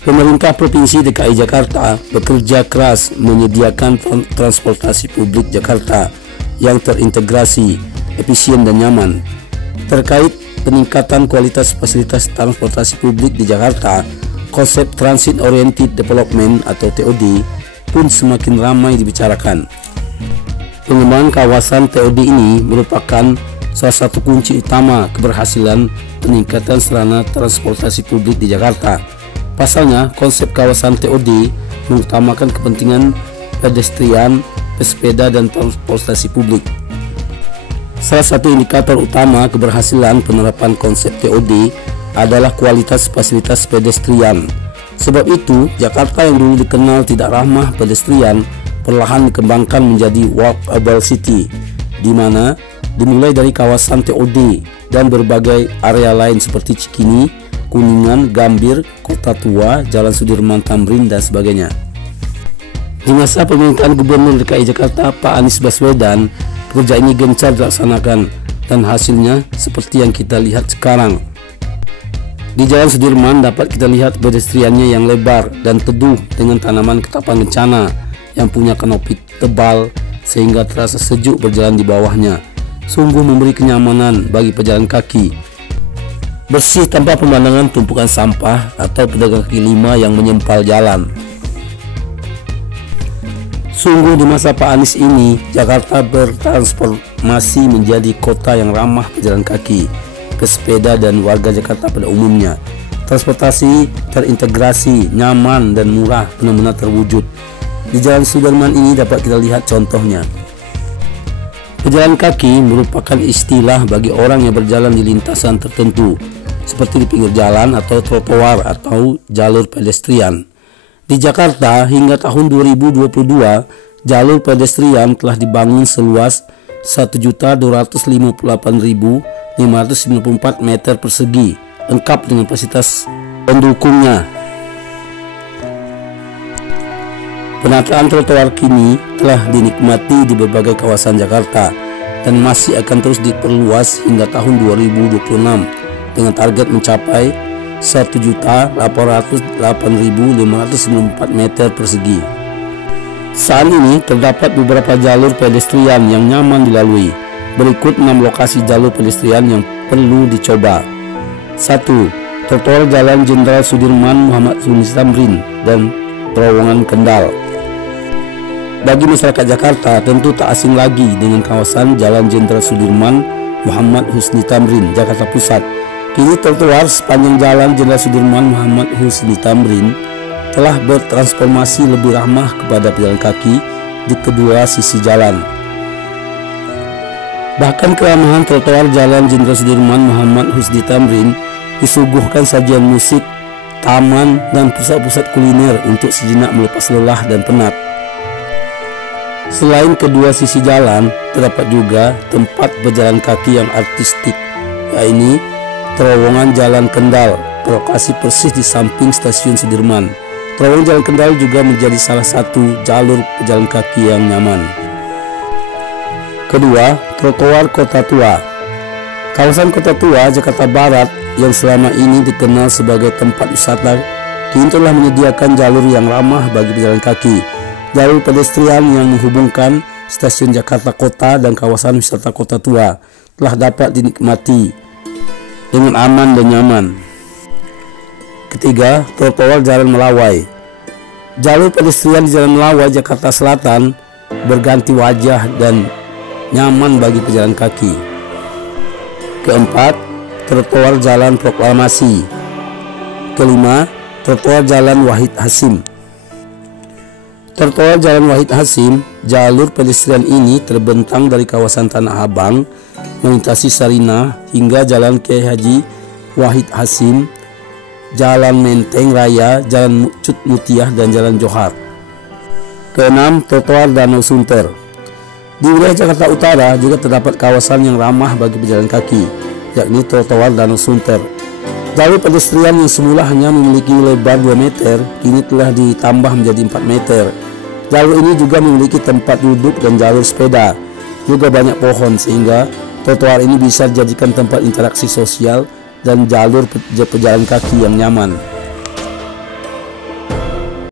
Pemerintah Provinsi DKI Jakarta bekerja keras menyediakan transportasi publik Jakarta yang terintegrasi, efisien dan nyaman. Terkait peningkatan kualitas fasilitas transportasi publik di Jakarta, konsep Transit Oriented Development atau TOD pun semakin ramai dibicarakan. Pengembangan kawasan TOD ini merupakan salah satu kunci utama keberhasilan peningkatan sarana transportasi publik di Jakarta. Pasalnya, konsep kawasan TOD mengutamakan kepentingan pedestrian, pesepeda, dan transportasi publik. Salah satu indikator utama keberhasilan penerapan konsep TOD adalah kualitas fasilitas pedestrian. Sebab itu, Jakarta yang dulu dikenal tidak ramah pedestrian perlahan dikembangkan menjadi walkable city, di mana dimulai dari kawasan TOD dan berbagai area lain seperti Cikini, Kuningan, Gambir, Kota Tua, Jalan Sudirman Tamrin, dan sebagainya. Di masa pemerintahan Gubernur DKI Jakarta Pak Anies Baswedan, pekerjaan ini gencar dilaksanakan dan hasilnya seperti yang kita lihat sekarang. Di Jalan Sudirman dapat kita lihat pedestriannya yang lebar dan teduh dengan tanaman ketapang kencana yang punya kanopi tebal sehingga terasa sejuk berjalan di bawahnya. Sungguh memberi kenyamanan bagi pejalan kaki. Bersih tanpa pemandangan tumpukan sampah atau pedagang kaki lima yang menyempal jalan. Sungguh di masa Pak Anies ini, Jakarta bertransformasi menjadi kota yang ramah pejalan kaki, pesepeda, dan warga Jakarta pada umumnya. Transportasi terintegrasi, nyaman, dan murah benar-benar terwujud. Di Jalan Sudirman ini dapat kita lihat contohnya. Pejalan kaki merupakan istilah bagi orang yang berjalan di lintasan tertentu, seperti di pinggir jalan atau trotoar atau jalur pedestrian. Di Jakarta hingga tahun 2022, jalur pedestrian telah dibangun seluas 1.258.594 meter persegi, lengkap dengan fasilitas pendukungnya. Penataan trotoar kini telah dinikmati di berbagai kawasan Jakarta dan masih akan terus diperluas hingga tahun 2026 dengan target mencapai 1.808.594 meter persegi. Saat ini terdapat beberapa jalur pedestrian yang nyaman dilalui. Berikut 6 lokasi jalur pedestrian yang perlu dicoba. 1. Trotoar Jalan Jenderal Sudirman Muhammad Husni Tamrin dan terowongan Kendal. Bagi masyarakat Jakarta tentu tak asing lagi dengan kawasan Jalan Jenderal Sudirman Muhammad Husni Tamrin, Jakarta Pusat. Kini trotoar sepanjang Jalan Jenderal Sudirman Muhammad Husni Tamrin telah bertransformasi lebih ramah kepada pejalan kaki di kedua sisi jalan. Bahkan keramahan trotoar Jalan Jenderal Sudirman Muhammad Husni Tamrin disuguhkan sajian musik, taman, dan pusat-pusat kuliner untuk sejenak melepas lelah dan penat. Selain kedua sisi jalan, terdapat juga tempat berjalan kaki yang artistik, yaitu terowongan Jalan Kendal, berlokasi persis di samping stasiun Sudirman. Terowongan Jalan Kendal juga menjadi salah satu jalur pejalan kaki yang nyaman. Kedua, trotoar Kota Tua. Kawasan Kota Tua, Jakarta Barat, yang selama ini dikenal sebagai tempat wisata, kini telah menyediakan jalur yang ramah bagi pejalan kaki. Jalur pedestrian yang menghubungkan stasiun Jakarta Kota dan kawasan wisata Kota Tua telah dapat dinikmati dengan aman dan nyaman. Ketiga, trotoar Jalan Melawai. Jalur pedestrian di Jalan Melawai, Jakarta Selatan berganti wajah dan nyaman bagi pejalan kaki. Keempat, trotoar Jalan Proklamasi. Kelima, trotoar Jalan Wahid Hasim. Trotoar Jalan Wahid Hasim, jalur pedestrian ini terbentang dari kawasan Tanah Abang, melintasi Sarinah hingga Jalan Kiai Haji Wahid Hasim, Jalan Menteng Raya, Jalan Cut Mutiah, dan Jalan Johar. Keenam, trotoar Danau Sunter. Di wilayah Jakarta Utara juga terdapat kawasan yang ramah bagi pejalan kaki, yakni trotoar Danau Sunter. Jalur pedestrian yang semula hanya memiliki lebar 2 meter, kini telah ditambah menjadi 4 meter. Jalur ini juga memiliki tempat duduk dan jalur sepeda, juga banyak pohon, sehingga trotoar ini bisa dijadikan tempat interaksi sosial dan jalur pejalan kaki yang nyaman.